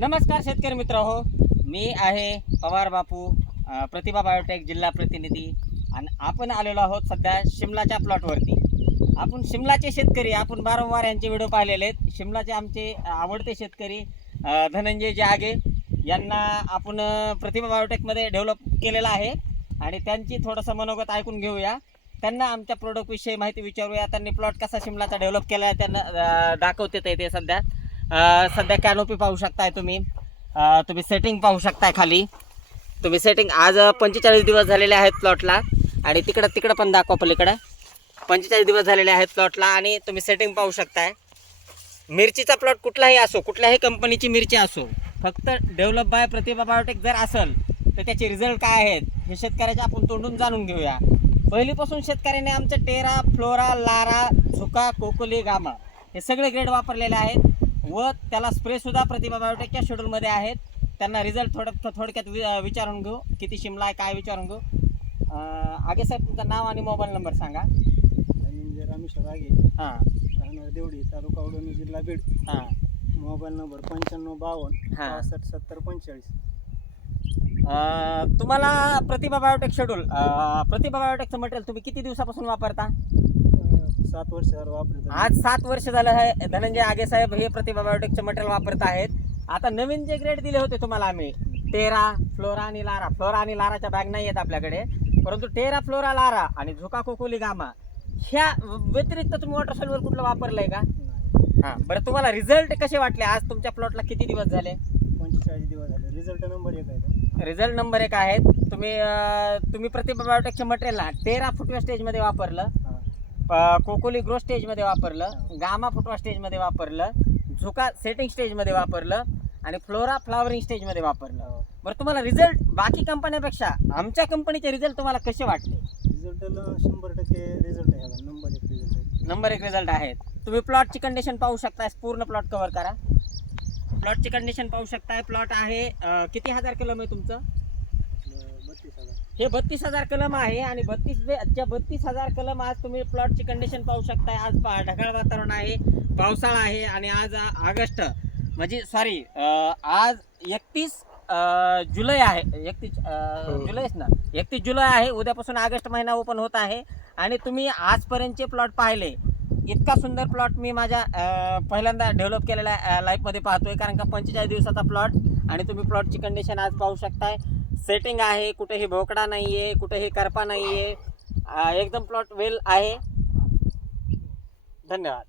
नमस्कार शेतकरी मित्र हो मी आहे पवार बापू प्रतिभा बायोटेक जिल्हा प्रतिनिधी. आणि आपण आलेलो आहोत सध्या शिमलाच्या प्लॉटवरती आपण शिमलाचे शेतकरी आपण वारंवार यांचे व्हिडिओ पाहिलेले आहेत. शिमलाचे आमचे आवडते शेतकरी धनंजय जागे यांना आपण प्रतिभा बायोटेकमध्ये डेव्हलप केलेलं आहे. आणि त्यांची थोडंसं मनोगत ऐकून घेऊया. त्यांना आमच्या प्रोडक्टविषयी माहिती विचारूया. त्यांनी प्लॉट कसा शिमलाचा डेव्हलप केला आहे त्यांना दाखवते ते सध्या. सध्या कॅनोपी पाहू शकताय तुम्ही. तुम्ही सेटिंग पाहू शकताय खाली. तुम्ही सेटिंग आज पंचेचाळीस दिवस झालेले आहेत प्लॉटला आणि तिकडं तिकडं पण दाखवा पलीकडं. पंचेचाळीस दिवस झालेले आहेत प्लॉटला आणि तुम्ही सेटिंग पाहू शकताय. मिरचीचा प्लॉट कुठलाही असो कुठल्याही कंपनीची मिरची असो फक्त डेव्हलप बाय प्रतिभा बायोटेक जर असेल तर त्याचे रिझल्ट काय आहेत हे शेतकऱ्याच्या आपण तोंडून जाणून घेऊया. पहिलीपासून शेतकऱ्याने आमचं टेरा फ्लोरा लारा झुका कोकोली गामा हे सगळे ग्रेड वापरलेले आहेत. व त्याला स्प्रेसुद्धा प्रतिभा बायोटेकच्या शेड्यूलमध्ये आहेत. त्यांना रिझल्ट थोडं थोडक्यात विचारून घेऊ. किती शिमला आहे काय विचारून घेऊ. आगे साहेब तुमचं नाव आणि मोबाईल नंबर सांगा. धनंजय रामेश रागे हां. राहणार देवडी तालुका उडवणी जिल्हा बीड. हां. मोबाईल नंबर पंच्याण्णव बावन्न हा. पासष्ट सत्तर पंचेचाळीस. तुम्हाला प्रतिभा बायोटेक शेड्यूल प्रतिभा बायोटेकचं मटेरियल तुम्ही किती दिवसापासून वापरता? सात वर्ष झालं वापरत आहे. आज सात वर्ष झालं आहे. धनंजय आगे साहेब हे प्रतिभा बायोटेकचं मटेरियल वापरत आहेत. आता नवीन जे ग्रेड दिले होते तुम्हाला आम्ही टेरा फ्लोरा आणि लारा. फ्लोरा आणि लाराच्या बॅग नाही आहेत आपल्याकडे. परंतु टेरा फ्लोरा लारा आणि झोका कोकोली गामा ह्या व्यतिरिक्त तुम्ही वॉटर सोलवर कुठलं वापरलंय का? नाही. हां बरं तुम्हाला रिझल्ट कसे वाटले? आज तुमच्या प्लॉटला किती दिवस झाले? पंचेचाळीस दिवस झाले. रिझल्ट नंबर एक आहे. का? रिझल्ट नंबर एक आहेत तुम्ही अं, तुम्ही प्रतिभा बायोटेकच्या मटेरियलला तेरा फुटव्या स्टेजमध्ये वापरलं. कोकोली ग्रो स्टेजमध्ये वापरलं गामा फुटवा स्टेजमध्ये वापरलं झुका सेटिंग स्टेजमध्ये वापरलं आणि फ्लोरा फ्लावरिंग स्टेजमध्ये वापरलं. हो. बरं तुम्हाला रिझल्ट बाकी कंपन्यापेक्षा आमच्या कंपनीचे रिझल्ट तुम्हाला कसे वाटले? रिझल्टला शंभर टक्के रिझल्ट आहे. नंबर एक रिझल्ट आहे. नंबर एक रिझल्ट आहेत. तुम्ही प्लॉटची कंडिशन पाहू शकताय पूर्ण प्लॉट कव्हर करा. प्लॉटची कंडिशन पाहू शकताय प्लॉट आहे किती हजार कलम आहे तुमचं? हे बत्तीस हजार कलम आहे आणि बत्तीस बत्तीस हजार कलम आज तुम्ही प्लॉटची कंडिशन पाहू शकताय. आज ढगाळ वातावरण आहे पावसाळा आहे आणि आज ऑगस्ट. म्हणजे सॉरी आज एकतीस जुलै आहे. एकतीस हो. जुलैच ना. एकतीस जुलै आहे उद्यापासून ऑगस्ट महिना ओपन होत आहे. आणि तुम्ही आजपर्यंतचे प्लॉट पाहिले. इतका सुंदर प्लॉट मी माझ्या पहिल्यांदा डेव्हलप केलेल्या लाईफमध्ये पाहतोय. कारण का पंचेचाळीस दिवसाचा प्लॉट आणि तुम्ही प्लॉटची कंडिशन आज पाहू शकताय. सेटिंग आहे कुठेही भोकडा नाही आहे कुठेही करपा नाही आहे एकदम प्लॉट वेल आहे. धन्यवाद.